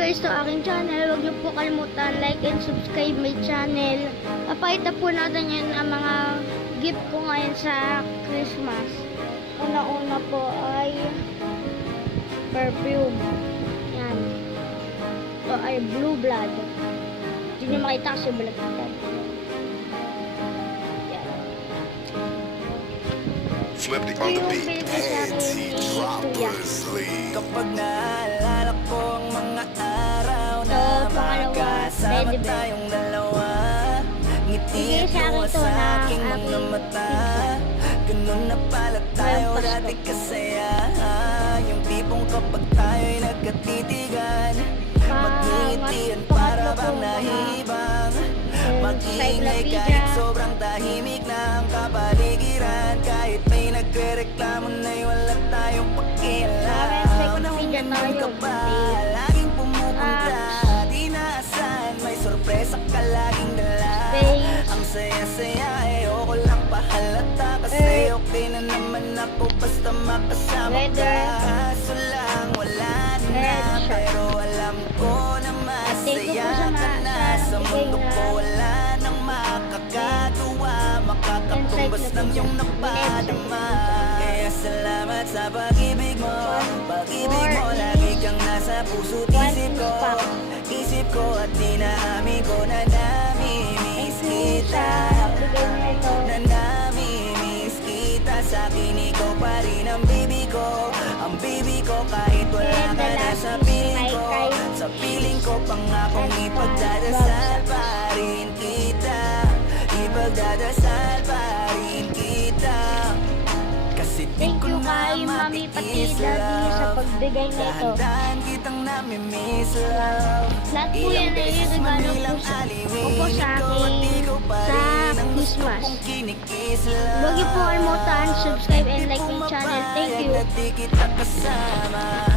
guys to aking channel. Huwag niyo po kalimutan like and subscribe my channel. Papakita po natin yun ang mga gift ko ngayon sa Christmas. Una-una po ay perfume. Yan. Ito ay Blue Blood. Hindi niyo makita kasi balagtan. Flip the on the beat. Kapag naalala ko ang mga araw na magkasama tayong dalawa, ngiti mo sa aking mga mata. Ganun na pala tayo dati kasaya. Yung tipong kapag tayo'y nagkatitigan, magngitian para bang nahibang. Mag-iingay kahit sobrang tahimik na ang kapaligiran. Kahit may nagre-reklamo na'y wala tayong pakialam. Ganun ka ba? Laging pumupunta, di naasahan, may sorpresa ka laging dala. Ang saya-saya, ayoko lang pahalata, kasi okay na naman ako basta makasama ka. Kaso lang wala na, pero alam ko na masaya ka na. Sa mundo ko wala nang makakagawa, makakatumbas ng iyong napadama. Kaya salamat sa pag-ibig mo, pag-ibig mo. Lagi kang nasa puso't isip ko at dinaamin ko na namimiss kita. Na namimiss kita. Sa akin ikaw pa rin ang baby ko, ang baby ko. Kahit wala ka na sa piling ko, sa piling ko pangakong ipagdadasal pa rin kita, ipagdadasal pa rin kita. Kasi di ko na matiis love, sa pagbigay nito. dahan-dahan kitang namimiss love. Lahat po yan ay regalo po sa akin sa Christmas. Huwag niyo po kalimutan subscribe and like my channel. Thank you. Di kita kasama.